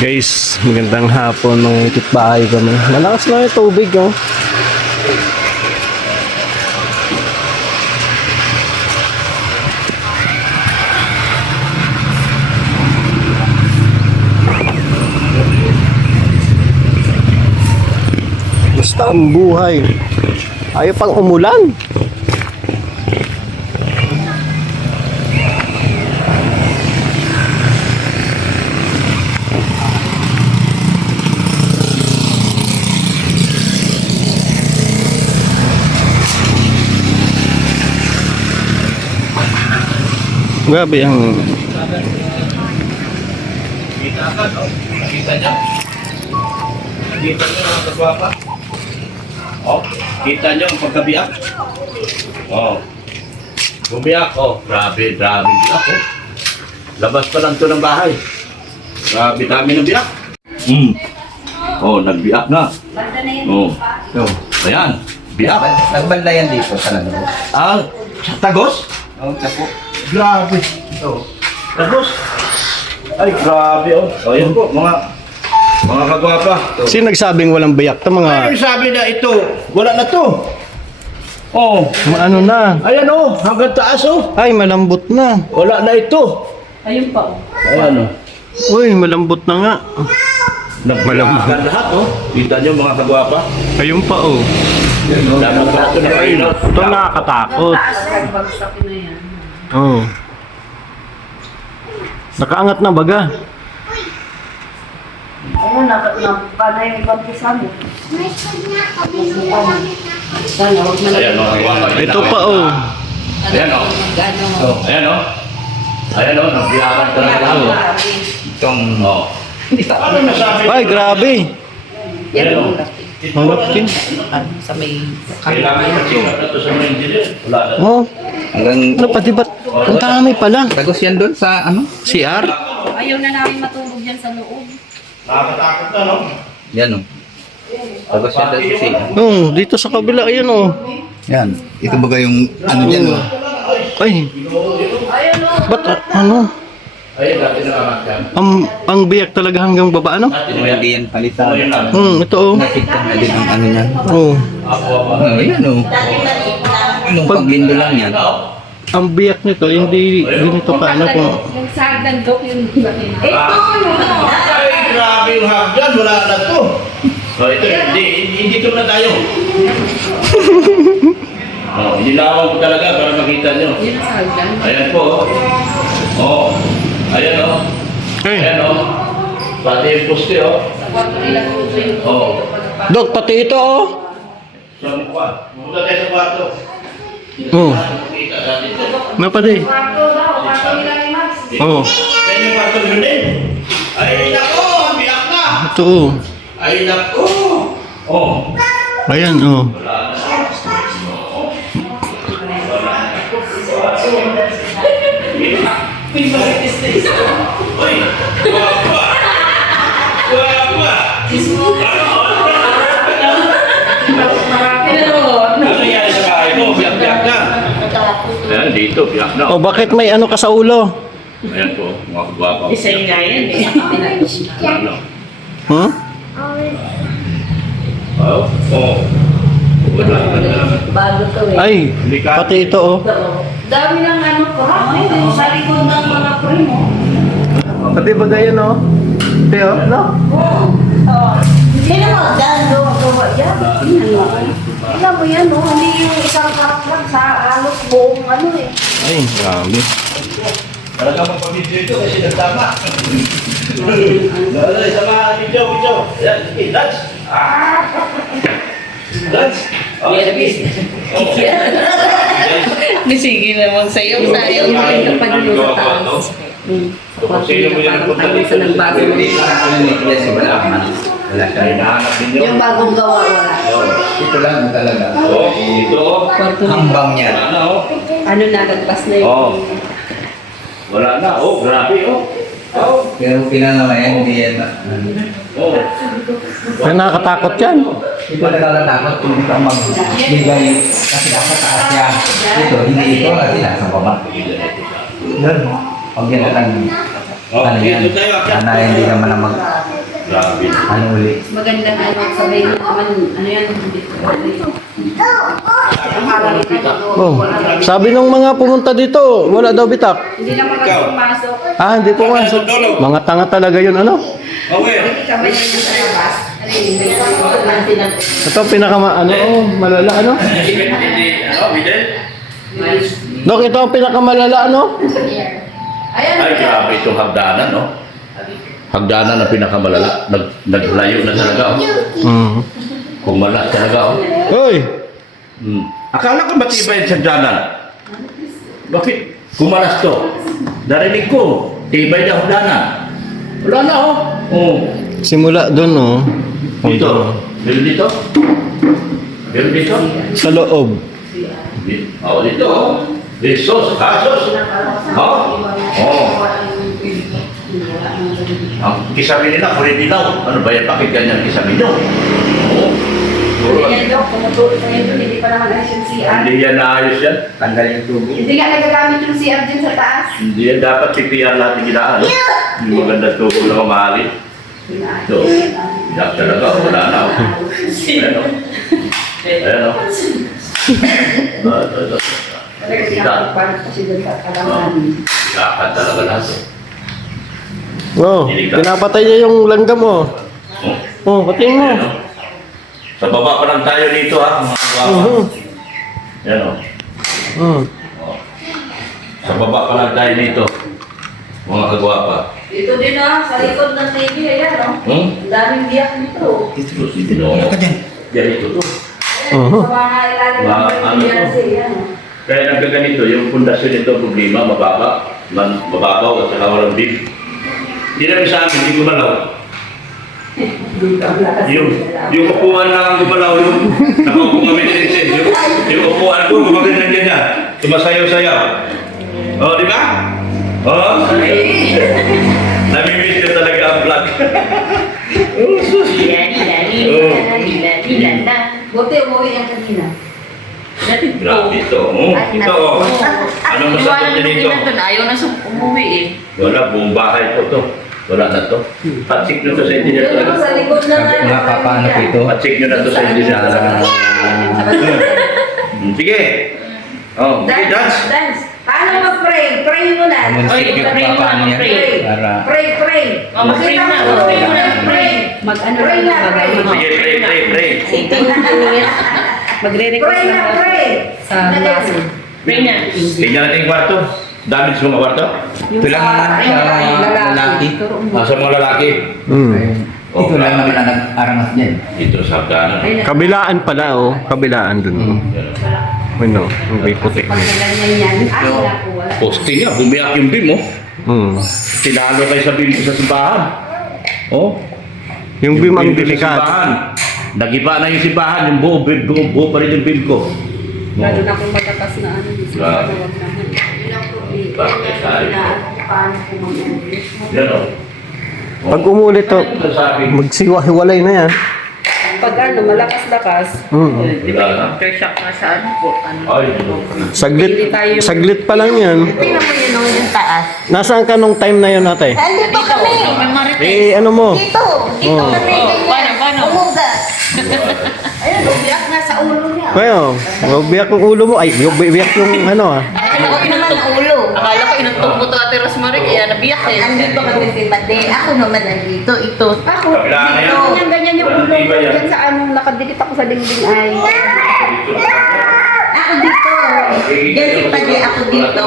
Guys, magandang hapon ng kitbahay kami. Malakas na yung tubig, oh. Basta ang buhay. Ayaw pang umulan. Grabe ang Kita ka, no? Kita niya. Kita niyo ang kaswapa. Oh, kita niyo ang pagkabiyak. Oh. Bumiyak, oh. Grabe biyak, oh. Labas pa lang to ng bahay. Grabe dami ng biyak. Oh, nagbiyak na. Oh. Ayan, biyak. Nagbanda yan dito sa lalo. Ah, sa Tagos? Oo, tapo. Grabe. Ito. Tagos. Ay, grabe, oh. Oh, yan po, mga kagwapa. Ito. sino nagsabing walang biyak? Ito mga Ay, sabi na ito, wala na to. Oh, ano na. ayan oh, hanggang taas oh. Ay, malambot na. Wala na ito. Ayun pa oh. Ayan oh. Uy, malambot na nga. Nagbiyakan lahat oh. Kita nyo mga kagwapa. Ayun pa, oh. Dami pa ito na kayo. Ito nakakatakot. Bagsak na yan. Oh. Nakaangat na baga. Ayun, napanay yung ibang pisa mo. Sana, huwag na Ayan oh, kagwapa. Ito pa, oh. Ayan oh. Gano'n. Ayan oh. Ayan oh, nagbiyakan talaga lahat oh. Itong Oh. Ano nasabi? Ay, grabe. Yan Ayan, ang oh. laki. Ang laki. Sa may Kailangan na check na to sa mga engineer. Wala na. Oh, hanggang ano pati ba't? Ang dami pala. tagos yan doon sa ano? CR? Ayaw na namin matulog dyan sa loob. Nakakatakot na no? Yan o. Tagos yan doon sa siya. Oh, dito sa kabila, ayan, oh. Yan. Ito baga yung ano dyan o. Ay, ba't, ano? Ayun, dati na yan. Ang biyak talaga hanggang baba, ano? Hindi yan palitan. Ito, oh. Nakita na din ang ano yan. Oh, Oh, yan o. Anong paglindo lang yan. ang biyak nito, hindi ganito pa, ano, kung... Yung sagdan dok yung laki. Ay, grabe yung hagdan. Wala na to. So, ito, hindi to na tayo. Oh, inilawan ko talaga para makita nyo. Yun ang sagdan. Ayan po. Oh. Ayan oh. Ay, Ayan oh. Pati yung poste oh. Sa kwarto nila tuto yung Oh. Dok, pati ito, oh. Sa kwarto. Pumunta tayo sa kwarto. Oh, Kita natin ito. na pati. kwarto daw, kwarto nila ni Max. Oh, Yan yung kwarto nyo din. Ay, nako! Biyak na! ito, oh. Ay, nako! Oh. Ayan, oh. Uy! Guwapa! Guwapa! Ano yan sa bahay mo? Biyak-biyak na. Ayan, dito, biyak na. Oh, bakit may ano ka sa ulo? Ayan po, mga guwapa. Isa yung nga yan eh. Ano? Huh? Oh? Oh. Wala ka na. Bago to eh. Ay, pati ito, oh. Dami ng ano ko. Sa likod ng mga primo. Pati ba ganyan, oh? Ito, oh, no? Sino mo? Dando ang gawa yan. Tingnan mo yan, no? Hindi yung isang karak lang sa halos buong ano eh. Ay, grabe. Talaga magpapidyo ito kasi nagtama. Lalo, isa mga video. Yan, sige, dance. Dance. Oh, sige. Sige naman sa'yo. Sayang mo rin pa dito sa taas. Sino mo yan Parang tayo sa nagbago. Wala siya. Hinahanap ninyo. Yung bagong gawa wala. Ito lang talaga. Oh, ito oh. Kwarto nila. Hambang yan. Ano oh. Ano na, nagpas na yun. Oh. Wala na. Oh, grabe oh. Oh. Pero pinanawa yan, hindi yan. Oh. Ay, nakakatakot yan. Ito nakakatakot kung hindi ka magbigay kasi nasa taas yan. Ito, hindi ito kasi nasa baba. Yan. Pag yan lang. Oh, ano yan, dito tayo, akyat. na hindi naman na mag, Grabe. ano uli. Magandang ano, sabihin mo naman, ano yan, hindi ko Oh, sabi ng mga pumunta dito, wala daw bitak. Hindi naman kasi pumasok. Ah, hindi po nga. Mga tanga talaga yun, ano? Okay. Hindi ka ba yun sa labas? Ano yun, may lang sila. Ito, malala, ano? Middle? Dok, ito ang pinakamalala, ano? Ayan, Ay, grabe itong hagdanan, no? Hagdanan na pinakamalala. Naglayo na talaga, oh. Mm. Kumala talaga, oh. Hoy! Akala ko matibay sa hagdanan. Bakit? Kumalas to. Narinig ko, tibay na hagdanan. Wala na, oh. Oh. Simula doon, oh. Dito. Meron dito? Meron dito? Sa loob. Oh, dito, oh. Sos, kasos. Oh. Oh. Ang kisami nila, pwede dilaw. Ano ba yan? Bakit ganyan kisami nyo? Oo. Ganyan daw, pumutulog na yun, hindi pa naman ayos yung CR. Hindi yan naayos yan. Tanggal yung tubo. Hindi nga nagagamit yung CR dyan sa taas. Hindi yan dapat PPR natin ginaan. Hindi maganda tubo na mamahalin. Ito. Yan talaga. Wala na. Ayan o. Ayan o. Ito. Talaga pinapagpalit kasi dyan sa kalangan. Ikakan talaga lahat. Oh, pinapatay niya yung langgam, oh. Oh, patingin mo. Ayan o. Sa baba pa lang tayo dito ha. Mga kagwapa. Yan o. Mm. Sa baba pa lang tayo dito. Mga kagwapa. Dito din sa likod ng TV, ayan Ang daming biyak dito. Dito. Ano ka dyan? Yan ito to. Uh-huh. Sa mga ilalim ng PRC, yan. Kaya nagkaganito, yung pundasyon nito problema, mababaw at saka walang beam. Hindi namin sa amin, hindi gumalaw. Yung upuan lang ang gumalaw, yung nakaupo kami din yung upuan ko, gumagandang ganyan. Sumasayaw-sayaw. O, di ba? O? Namimiss ko talaga ang vlog. Buti umuwi yan kanina. Grabe ito. Ito, o. Ano masakit niya dito? Ayaw na sa umuwi eh. Wala, buong bahay po to. Wala na to. Patsik nyo to sa engineer Yun naman talaga. sa likod ng Mga papaano po ito. Patsik nyo na to sa engineer talaga. Sige. Oh, sige, dance. Dance. Paano mag-pray? Pray mo na. Munisip yung pray mo papaano na, yan. pray. Para Pray. Oh, mag-pray Makita na, mo, mag-pray mo na. Pray. Mag-ano Pray na, pray. Sige, pray. Magre-request Pray na, lang pray. sa klase. Pray na. Tingnan natin yung kwarto. Damage sa mga kwarto. ito lang naman sa lalaki. Sa mga lalaki. Mm. Ito lang naman ang nag-arangas niyan. Dito sa hagdanan. Kabilaan pala, oh. Kabilaan dun. Oh. Ano, may puti. Pag ganyan yan, ay naku, wala. Posting nga, bumiyak yung beam, oh. Mm. Tinalo kayo sa beam sa simbahan. Oh. Yung beam ang sa delikado. simbahan. Nagiba na yung simbahan, yung buo pa rin yung beam ko. Lalo na kung matakas na ano. Grabe. Yun ang problema. Bakit tayo? Paano kung mag-uwi? Yan, oh. Pag umulit to, Ano sabi? magsiwa-hiwalay na yan. Pag ano, malakas-lakas. Mm. Aftershock na sa ano po. Ay. Saglit pa lang yan. Tingnan mo yun yung taas. Nasaan ka nung time na yun, ate? Dito, may marites. Eh, ano mo? Oh. Paano? Ayun, umiyak na sa ulo niya. Well, biyak yung ulo mo. Ay, biyak yung ano, ah. Ako naman ulo. Akala ko inutog mo to Ate Rosemary, kaya nabiyak eh. Andito kami si Mate. Ako naman nandito. Ito. Ako, Kabila na yan. dito, ganyan yung ulo Iba ko. yan. Diyan sa anong nakadikit ako sa dingding ay. Ako dito. Diyan si Mate. Ako dito.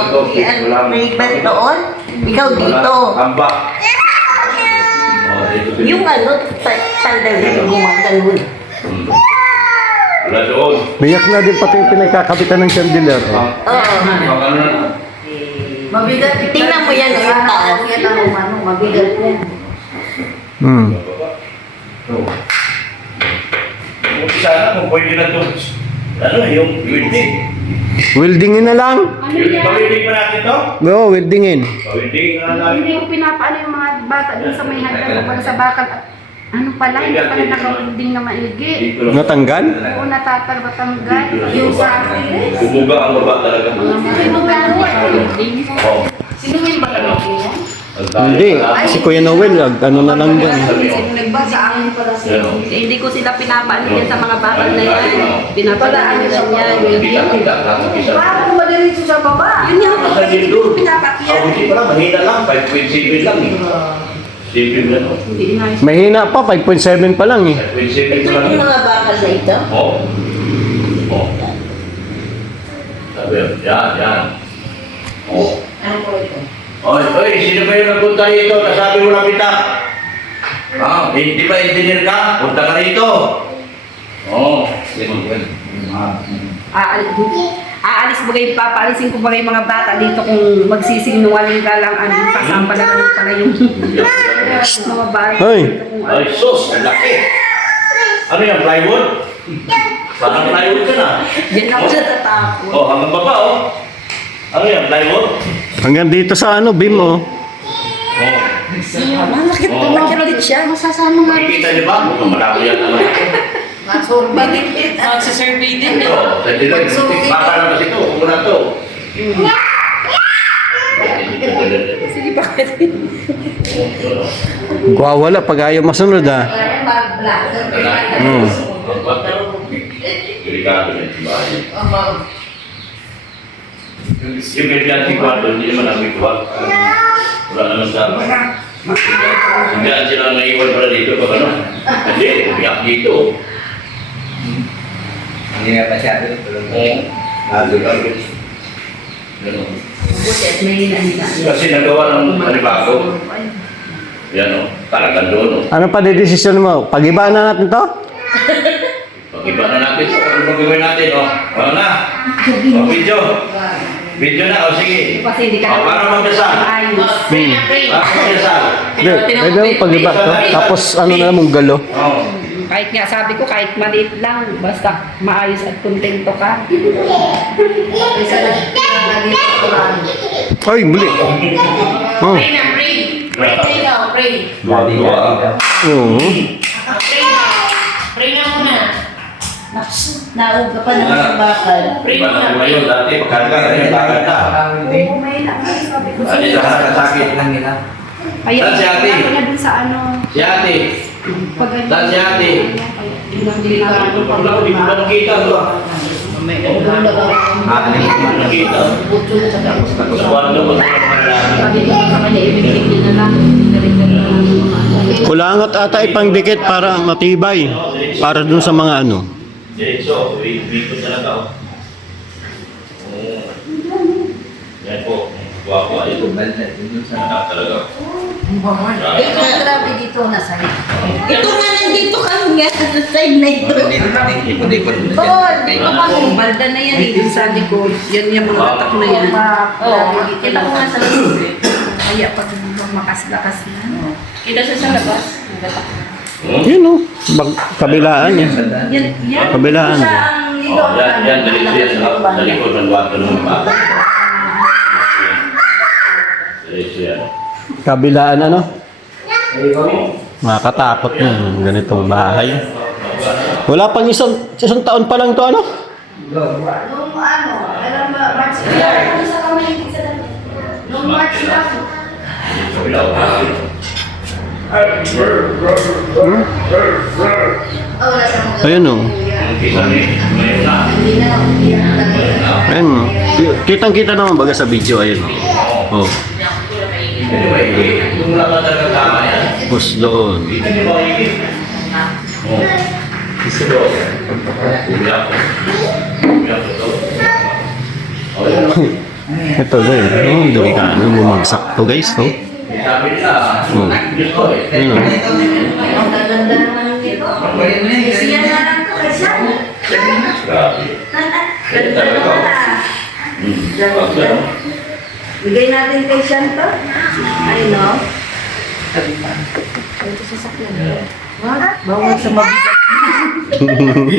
May iba doon. Ikaw dito. Ambak. Yung ano, sandali gumagano'n. Wala doon. Biyak na din pati yung pinagkakabitan ng chandelier. Oh. Ang ano na. Mabigat. Tingnan mo yan, yung taas. Yan ang ano, mabigat yan. Hmm. Sana kung pwede na ito. Ano, yung welding. Weldingin na lang. Pawilding pa natin ito? Oo, weldingin. Pawilding na natin. Hindi ko pinapaano yung mga bata dun sa may hagdan o sa bakal. Ano pala, hindi pala naka-welding na maigi. Dito lang. Natanggal? Oo, natatarbatanggal. Yung sa Bumuga ang baba talaga. Sino ba yan? Oh. Sino yung ba yan? Hindi, si Kuya Noel, ano na lang dyan. Sino nagbasa akin pala siya. Hindi ko sila pinapaan yan sa mga bakal na yan. Pinapalaan nila yan. Parang madiretso sa baba. Yun yung Hindi doon. Pinakakyan. Hindi pa lang, mahina lang. 5.7 lang eh. 7 lang. Hindi na. Mahina pa, 5.7 pa lang eh. 5.7 pa lang. Yung mga bakal na ito. Oo. Oo. Sabi yun, yan. Oo. Ano po ito? Oy, sino ba yung nagpunta rito? Nasabi mo lang kita. Di ba engineer ka? Punta ka rito. Oo. Aalis ba kayo, papaalisin ko ba kayo mga bata dito kung magsisinungaling ka lang, pasampalaran pala yung mga bahay. Hoy. Ay, sus, ang laki. Ano yan, plywood? Parang plywood ka na. Yan ako siya tatakot. Oh, hanggang baba, oh. Ano yan, plywood? Hanggang dito sa ano, beam oh. Oh. Malaki Oo. ulit siya. Masasama nga. Makikita niyo ba? Mukhang malabo yan. Ano? Magsasurvey din. Oo, sa dilag. Baka lang kasi ito. Kung na ito. Sige, bakit? Wala pag ayaw masunod ah. Hmm. Delikado yan sa bahay. Yung ganyan si Kwarto, hindi naman namin kuha. Wala naman sa hindi sila naiwan pala dito pag ano. Hindi, umiyak dito. Hindi nga masyado. Ganun. Buset, may hinahina. Kasi nagawa ng panibago. Yan o, talagang doon o. Ano pa desisyon mo? Pag-ibaan na natin to? Pag-iba na natin ito, kung pag-iba natin o. Wala na. O, video. Video na, o sige. Kasi hindi ka O, para magdasal. ayos. Para magdasal. Hindi, pwede mo pag-iba to. Tapos ano na lang mong galo. O. Kahit nga sabi ko, kahit maliit lang, basta maayos at kontento ka. Isa na Ay, muli. Oh. Pray na, pray. Pray kayo, pray. Dua. Oo. Pray na. Pray na muna. Nauga pa naman sa bakal. Pray Iba na ngayon, dati pagkanda ka rin, bakit na. Oo, may na. Sabi ko Dati sa sakit. lang nila. Kaya, Saan si ate? Sabi niya dun sa ano. Si ate. Pag Saan si ate? Delikado pa Wala ko, di ko ba nakita ito ah? Nakita. Tapos kwarto mo sa mga lalaki. sabi ko sa kanya, ibigay na lang. Kulangot ata ipangdikit para matibay. Para dun sa mga ano. Diretso, wait ko talaga oh. Oo. Yan po. Guwapo ayun. Anak talaga. Ito, grabe dito nasa Ito nga nandito kami nga sa side na ito. Ito pa, balda na yan eh. Sa likod. Yan yung mga atak na yan. Oo, kita ko nga sa labas. Kaya pag makas-lakas na. Kita siya sa labas. Yun oh. Kabilaan eh. Yan. Kabilaan. Oh, yan, diretso yan sa likod ng kwarto ng bata. Diretso yan. Kabilaan ano? Nakakatakot yung ganitong bahay. Wala pang isang taon pa lang to ano? Nung ano, alam ba, March, ano sa kami, nung March lang. Oh, wala sa mga. Ayun oh. Kita ni, ngayon na. Hindi na, hindi na talaga. Ayun oh. Kitang-kita naman baga sa video ayun oh. Oh. Anyway, kung wala ka talaga tama yan. Tapos doon. Kita niyo ba yung oh. Gusto ko. Umiyak ko. Umiyak ko to. Oh, yun. Ito din. Oh, delikado. Bumagsak to guys. Oh. Sabi nila, Oh. Diyos ko eh. Ayun oh. Ang gaganda naman dito. Siya na lang to, kasi Grabe. ganda naman Ganda. Bigay natin kay Sean to. Ay, no? Bawal sa mabigat.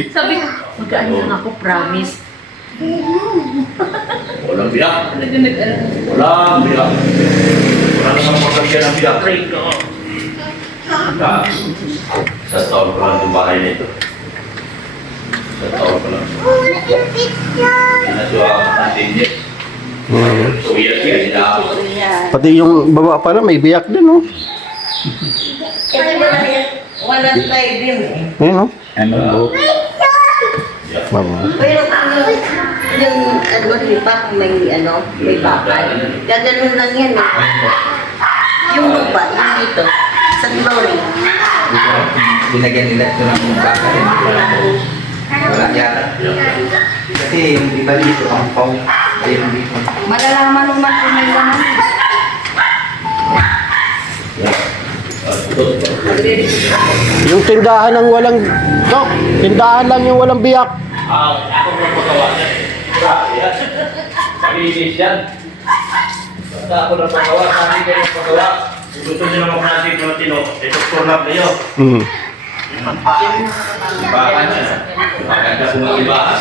Sabi ko, magkaan lang ako, promise. Walang biyak. Nag-ano. Walang biyak. Wala namang magkagyan ng biyak. Pray ko. Sa taon ko lang itong bahay nito. Sa taon ko lang. Sinaswa ako ng 10 years. Biyak yan. Pati yung baba pala may biyak din, oh. Kasi wala tayo din eh. Ayun, oh. Ano? Baba. Pero yung di ba kung may bakal, gaganon lang yan eh. Yung lupa, yung dito, sa glory. Binagyan nila ito ng baka rin. Wala yata. Kasi yung iba dito, ang pau. Ayun dito. Malalaman naman kung may laman. Yung tindahan ng walang... Dok, tindahan lang yung walang biyak. Ako nagpagawa yan. Malinis yan. Basta ako nagpagawa, sabi kayo nagpagawa. Kung gusto nyo naman natin yung tino, doktor lang kayo. Hmm. Ibahan siya. Maganda sumakibahan.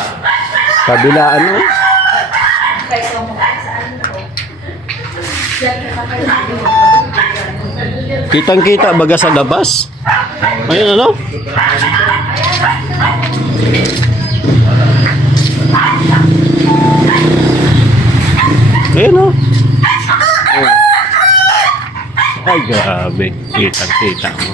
Kabilaan, oh. Kitang-kita baga sa labas. Ayun, ano? Ayun, oh. Ay, grabe. Kitang-kita mo.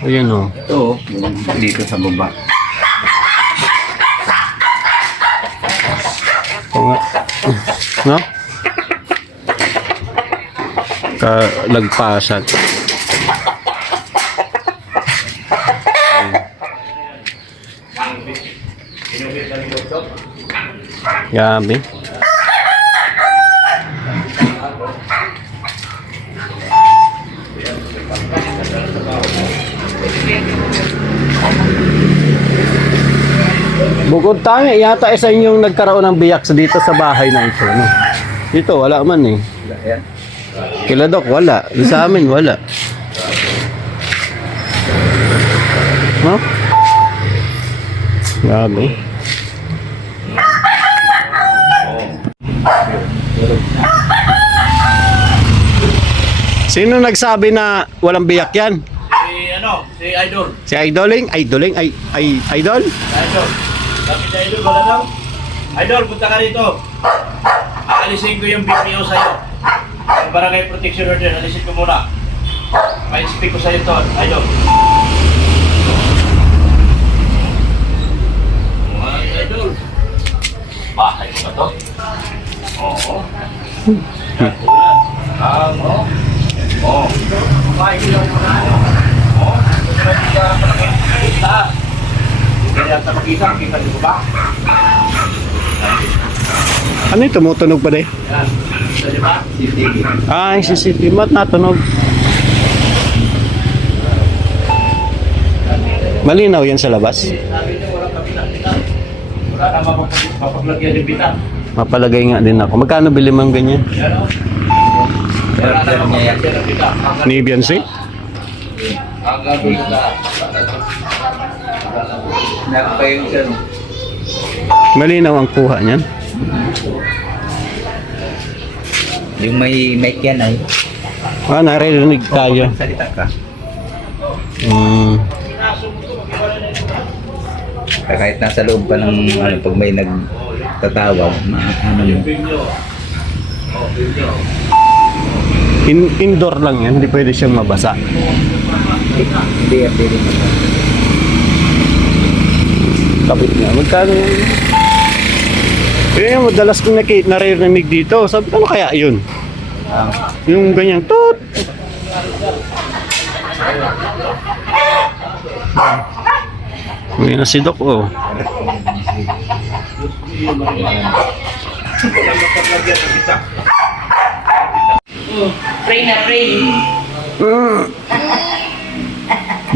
Ayun, oh. Ito, yung dito sa baba. Oo nga. No? Kalagpasan. Grabe. Bukod tangi, yata isa yung nagkaroon ng biyak sa dito sa bahay na ito. No? Dito, wala man eh. Ayan. Kila Dok, wala. Sa amin, wala. No? Grabe. Sino nagsabi na walang biyak yan? Si Idol. Si Idoling? Idol? Idol. Sabi sa Idol, wala daw. Idol, punta ka rito. Aalisin ko yung BPO sa'yo. Yung Barangay Protection Order, alisin ko muna. May speak ko sa'yo to, Idol. Idol. Bahay mo ba to? Oo. Oo. Oo. Bahay ko lang muna. Oo. Kaya makita niyo ba? Ano yung tumutunog pa din? Yan. Di ba? Ay, CCTV. Ba't natunog? Malinaw yan sa labas. Sabi niyo, walang kapitan-pitan. Wala na mapaglagyan yung bitan. Mapalagay nga din ako. Magkano bili mo ganyan? Yan o. Wala na mapaglagyan ng bitan. Nibian si? Hanggang dito na. Nakapay yung siya, no? Malinaw ang kuha niyan. Yung may mic yan ay. Ah, naririnig tayo. Salita ka. Kahit nasa loob pa ng pag may nagtatawag, ano mo. Indoor lang yan. Hindi pwede siyang mabasa. Hindi yan pwede mo. Kapit nga. Magkano yan? Eh, madalas kong naririnig dito. Sabi ko, ano kaya yun? Yung ganyang tut. Uy na si Doc, oh. Pray na pray.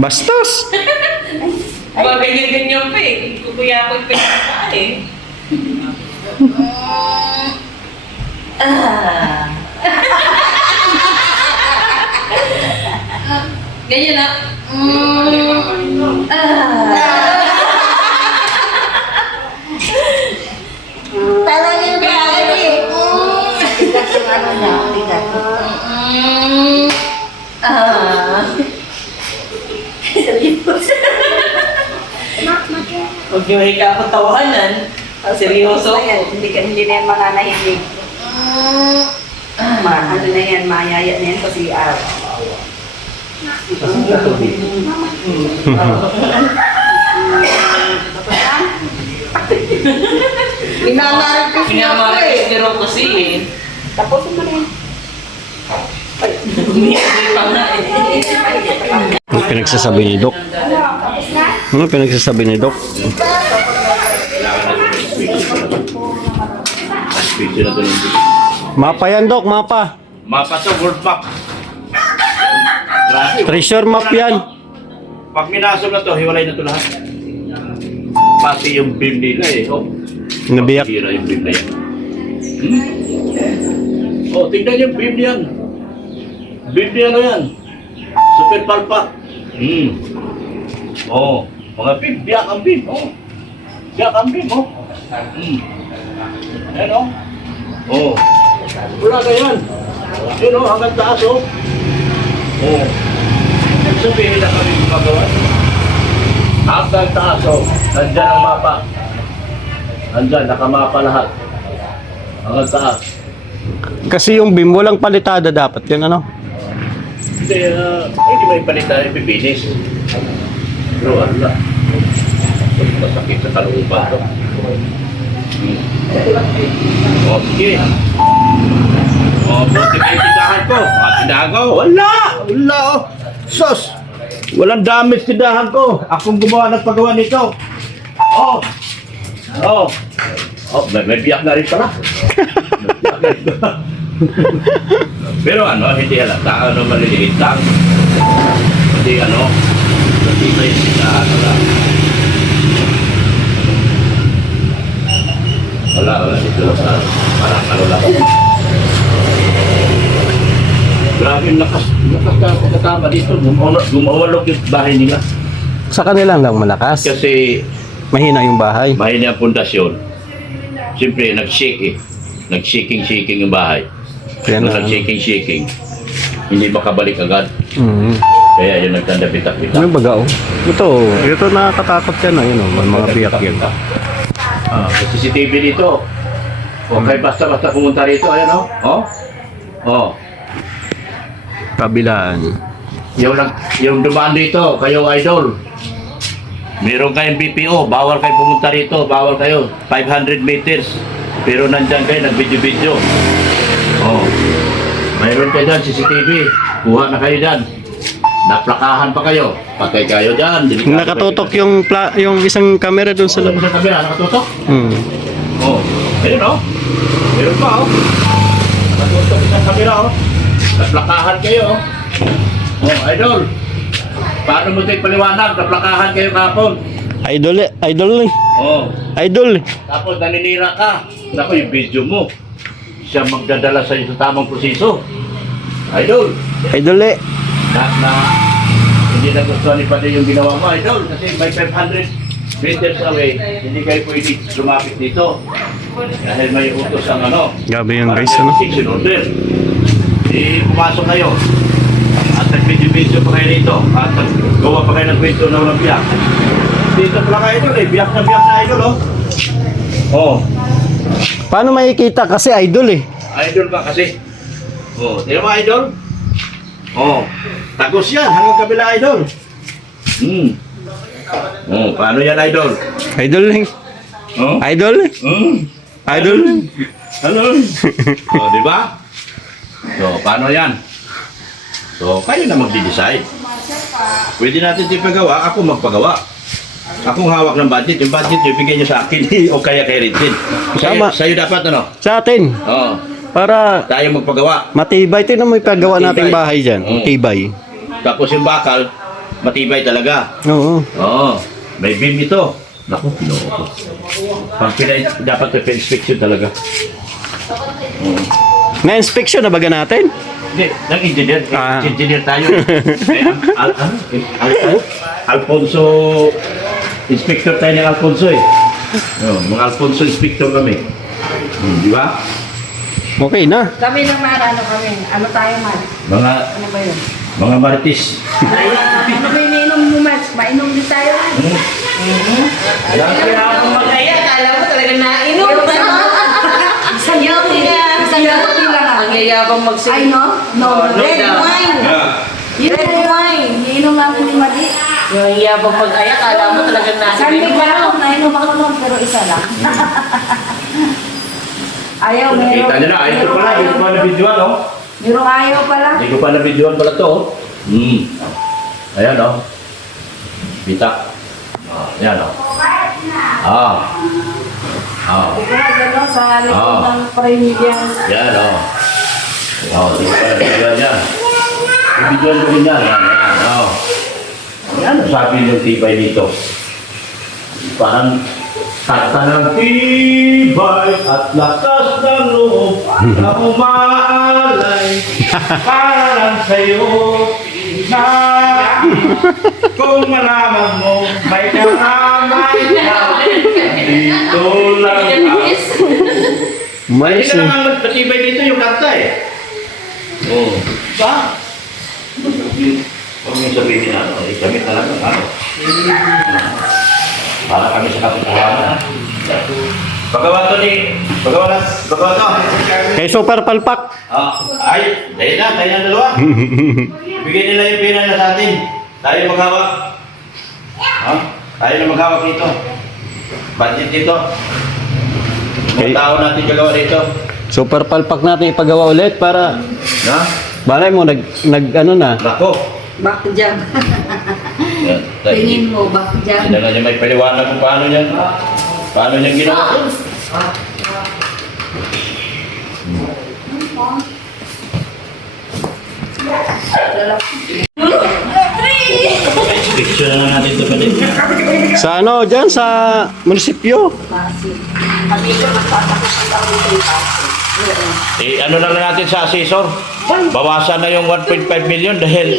Bastos! Mga ganyan-ganyan pa eh. Kukuyapag pa yung pa eh. Ganyan na. Talagang bakit eh. Bigat yung ano niya, bigat. Huwag niyo hika akong tawanan. Seryoso. Hindi na yan mananahimik. Ano na yan, mayaya na yan kasi Minamaritis niya ako eh. Pinamaritis ni Ro kasi eh. tapos mo na yan. Umiyak pa nga eh. Ano pinagsasabi ni Doc? Ano pinagsasabi ni Doc? Picture na ito ng Mapa yan, Doc, mapa. mapa to, world map. Grabe. Treasure map yan. Pag minasok na to, hiwalay na to lahat. Pati yung beam nila eh. Oh. Nabiyak. Sira yung beam na yan. Oh, tingnan yung beam niyan. Beam niya ano yan. Super palpa. Oh, mga beam. Biyak ang beam. Oh. Biyak ang beam. Oh. Ayan oh. Oh. Wala na yan. Yun oh, hanggang taas oh. Oh. Sabihin na kami gumagawa. Hanggang taas oh. Nandyan ang mapa. Nandyan, nakamapa lahat. Hanggang taas. Kasi yung beam, walang palitada dapat yan, ano? Hindi, hindi may palitan yung pipinis. Pero ano na. Masakit sa kalooban to. O, sige. O, buti kayo tindahan ko. Mga tindahan ko, wala! Wala, oh. Sos! Walang damage tindahan ko. Akong gumawa ng paggawa nito. Oh! Oh! Oh, may biyak na rin pala. May biyak na rin pala. Pero ano, hindi halata. Ano, maliliit lang. Hindi ano, hindi may tindahan. Wala, dito lang. Parang ano lang. Grabe yung lakas pagkatama dito. Gumawalog yung bahay nila. Sa kanila lang malakas. Kasi Mahina yung bahay. mahina ang pundasyon. Siyempre, nag-shake eh. Nag-shaking yung bahay. Kaya Nung na. nag-shaking, hindi makabalik agad. Mm. Kaya yun nagtanda pitak-pitak. Yung baga, oh. Ito nakakatakot yan, oh. Yun, oh. May mga biyak yan. Ah, may CCTV dito. Okay, basta-basta pumunta rito. Ayan o. Oh. Oh. Kabilaan. Yung dumaan dito, kayo idol. Meron kayong BPO, bawal kayo pumunta rito, bawal kayo. 500 meters. Pero nandyan kayo, nag-video-video. Oh. Mayroon kayo dyan, CCTV. Kuha na kayo dyan. Naplakahan pa kayo. Patay kayo dyan. Delikado Nakatutok kayo. yung isang camera dun sa Sa labas. sa kamera, nakatutok? Hmm. Oh. Ayun oh. Meron pa oh. Nakatutok isang kamera oh. Naplakahan kayo oh. Oh, idol. Paano mo tayo paliwanag? Naplakahan kayo kapon. Idol eh. Oh. Idol eh. Tapos naninira ka. Naku, yung video mo. Siya magdadala sa iyo sa tamang proseso. Idol. Idol eh. Hindi nagustuhan ni Padre yung ginawa mo, idol. Kasi may 500 meters away, hindi kayo pwede lumapit dito. Dahil may utos ang ano. Gabi yung parang guys, ano? restriction order. Pumasok kayo. At nag-video pa kayo dito. At gawa pa kayo ng kwento na walang biyak. Dito pala kayo idol eh. Biyak na idol oh. Oh. Paano makikita? Kasi idol eh. Idol ba kasi? Oh, di ba idol? Oh. Tagos yan hanggang kabila idol. Oh, paano yan idol? Idol eh. Oh? Idol eh. Idol eh. Ano? Oh, di ba? So, paano yan? So, kayo na magdi-decide. Pwede natin ito ipagawa, ako magpagawa. Akong hawak ng budget, yung budget yung bigay nyo sa akin o kaya kay Rintin. Tama. Sa'yo dapat ano? Sa atin. Oh, Para tayo magpagawa. matibay. Ito na may paggawa nating bahay dyan. Mm. Matibay. Tapos yung bakal, matibay talaga. Oo. Oo, may beam ito. Naku, pinoko. Dapat may inspection talaga. Na-inspection na baga natin? Hindi, ng engineer. Ah. Engineer tayo. Alfonso, inspector tayo ng Alfonso eh. Mga Alfonso inspector kami. Di ba? Okay na. Kami naman, ano tayo man? Mga Ano ba yun? mga maritis. Ano ba ininom mo, Max. Mainom din tayo. Kaya ako mag-aya, kala mo talaga nainom. Isang yapi lang. Ang yayabang Ay, magsin. no? No. Red wine. Red wine. Iinom namin ni Madi. Yung yayabang mag-aya, kala mo talaga Sunday nainom. pa ako, nainom ako noon, pero isa lang. Ayaw, meron. Kita nyo na, ay ito pala, hindi ko pa na-videoan, oh. Merong ayaw pala. Hindi ko pa na-videoan pala to, oh. Ayan, oh. Kita. Ayan, oh. Kaya gano'n sa likod Ah. ng frame yan. Yan, oh. Hindi ko pa na-videoan yan. I-videoan ko rin yan, oh. Yan, sabi yung tibay dito. Parang kata ng tibay at lakas ng loob na umaalay parang sa'yo na kung malaman mo may karamay ka dito lang ako. Mais Hindi ka naman magpatibay dito yung kanta eh. Oo. Ba? Huwag yung sabihin na ano, kami talaga ano. Para kami sa kapitahan. Pagawa to. Kay Super Palpak. Ay, tayo na dalawa. Bigyan nila yung pera na sa atin. Tayo maghawak. Tayo na maghawak dito. Budget dito. Mga tao natin gagawa dito. Super Palpak natin ipagawa ulit para Na? balay mo ano na. Nako. Backjab. Yan, tayo. Tingin mo, backjab. Hindi na niya may paliwanag kung paano niya ginawa yun. Picture na natin ito pa din. Sa ano, dyan sa munisipyo. Ano na lang natin sa assessor? Bawasan na yung 1.5 million dahil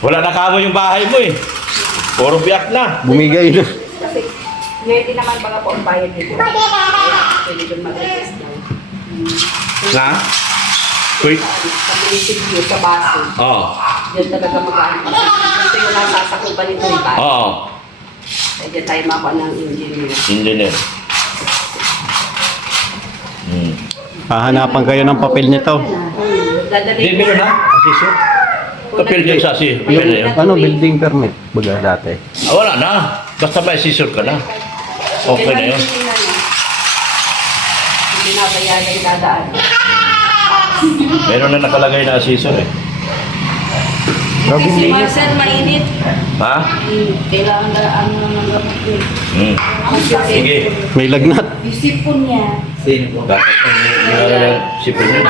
wala na kamo yung bahay mo eh. Puro biyak na. Bumigay na. Pwede naman baga po ang bayad nito. Pwede doon mag-request daw. Na? Quick. Sa munisipyo, sa base. Oo. Diyan talaga mag-ano. Kasi ito yung nasasakupan nito, diba? Oo. Kaya diyan tayo makuha ng engineer. Engineer. Hahanapan kayo ng papel nito. Hindi, Dadalhin meron na. Assessor. Papel din sa assessor. Papel na yun. Ano, building permit. Baga dati. Wala na. Basta may assessor ka na. Okay na yun. Hindi na bayaran yung dadaan. Meron na nakalagay na assessor eh. Si Marcel, mainit. Ha? Kailangan na ano ng gamot yun. Sige. May lagnat. Yung sipon niya. Sino po? Bakit ang nilalagay sipon yun?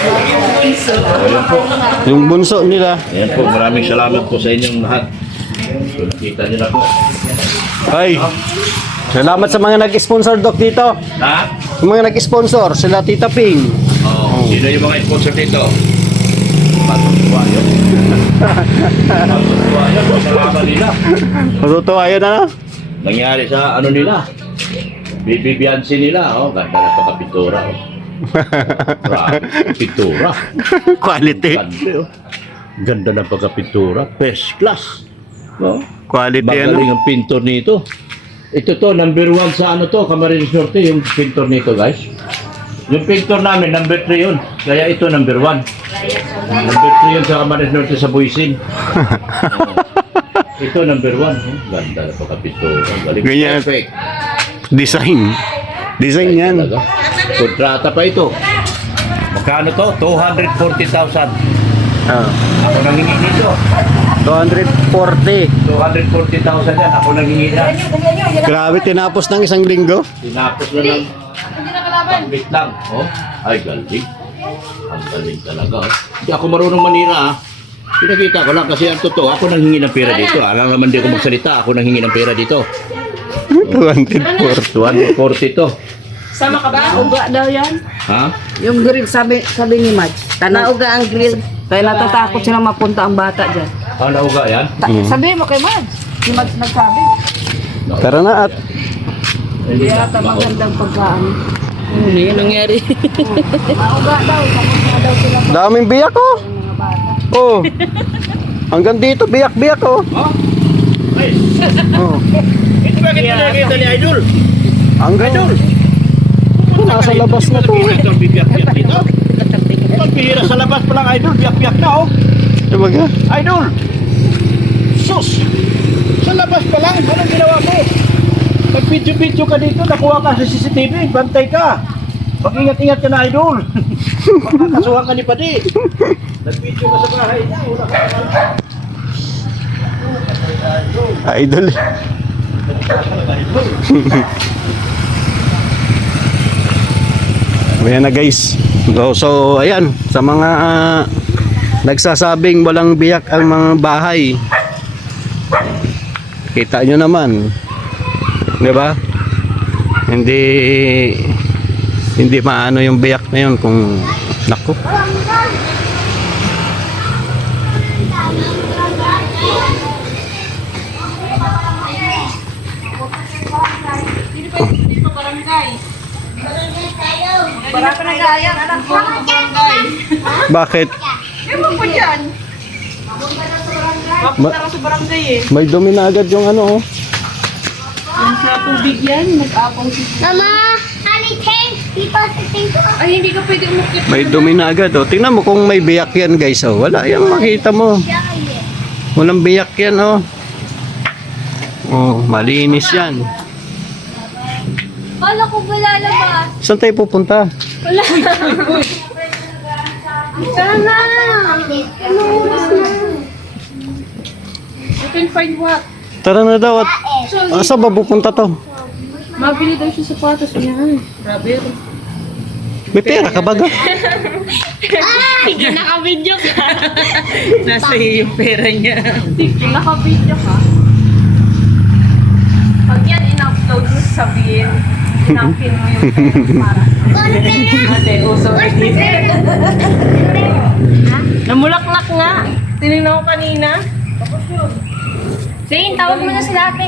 Ayan po. Yung bunso nila. Ayan po. Maraming salamat po sa inyong lahat. So, nakita niyo na po. Ay, salamat sa mga nag-sponsor, Doc, dito. Ha? Yung mga nag-sponsor, sila Tita Ping. Oo. Sino yung mga sponsor dito? Matutuwa yun. Matutuwa yun. Salamat nila. Matutuwa yun, ano? Nangyari sa ano nila. Baby Beyonce nila. Oh, ganda na pagkapitura. Oh. Grabe. Pintura. Quality. Ganda, oh. Ganda ng pagkapitura. First class. No? Quality, Magaling ano? ang pintor nito. Ito to, number 1 sa ano to, Camarines Norte, yung pintor nito, guys. Yung pintor namin, number 3 yun. Kaya ito, number 1. Number 3 yun sa Camarines Norte sa Buisin. Ito, number 1. Ganda na pagkapintura. Galing. Ganyan. Perfect. Design. Design yan. Talaga. Kontrata pa ito. Magkano to? 240,000. Ah, Ako nangingi nito. 240. 240,000 yan. Ako nangingi na. Grabe, tinapos ng isang linggo. Tinapos na lang. Pambit lang. Oh, ay galing. Ang galing talaga. Oh. Hindi ako marunong manira ah. Pinakita ko lang kasi ang totoo. Ako nanghingi ng pera dito. Alam naman di ako magsalita. Ako nanghingi ng pera dito. 240. 140 to. Sama ka ba? Uga daw yan. Ha? Yung grill, sabi ni Maj. Nauga ang grill. Kaya natatakot siya na mapunta ang bata dyan. Ah, nauga yan? Sabi mo kay Maj. Si Maj nagsabi. Tara na at Hindi ata magandang pagkaan. Ano yung nangyari? Mauga daw. Sabi daw sila daming biyak, oh. mga bata. Oh. Hanggang dito, biyak-biyak oh. Oh. Ay, Oh. ito ba kita ni Idol? Hanggang nasa labas na to. Ito biyak-biyak dito. Pagbihira sa labas pa lang Idol, biyak-biyak na oh. Dibaga? Idol! Sus! Sa labas pa lang, anong ginawa mo? Pag video-video ka dito, nakuha ka sa CCTV, bantay ka. Mag-ingat-ingat ka na, Idol. Makakasuhan ka ni Padi. Nag-video ka sa bahay niya, wala ka na. Idol. Ayan na guys. So ayan, sa mga nagsasabing walang biyak ang mga bahay. Kita nyo naman. 'Di ba? Hindi maano yung biyak na yun kung naku. Para ka nag-aayang, anak ko. Bakit? Ewan ko dyan. Papunta ka sa barangay eh. May dumi na agad yung ano oh. Yung sa tubig yan, mag-apaw si... Mama, honey tank. People sitting to Ay, hindi ka pwede umukit. May dumi na agad oh. Tingnan mo kung may biyak yan guys oh. Wala yan, makita mo. Walang biyak yan oh. Oh, malinis yan. Kala ko wala labas. Saan tayo pupunta? Wala. Sana. Ano oras na? You can find what? Tara na daw at saan ba pupunta to? Mabili daw siya sapatos niya. Grabe. May pera ka baga? Hindi naka-video ka. Nasa iyo yung pera niya. Sige, naka-video ka. Pag yan in-upload mo, sabihin, inapin mo yung para. Ate, uso Namulaklak nga. Tinignan ko kanina. Zane, tawag mo na sila ate.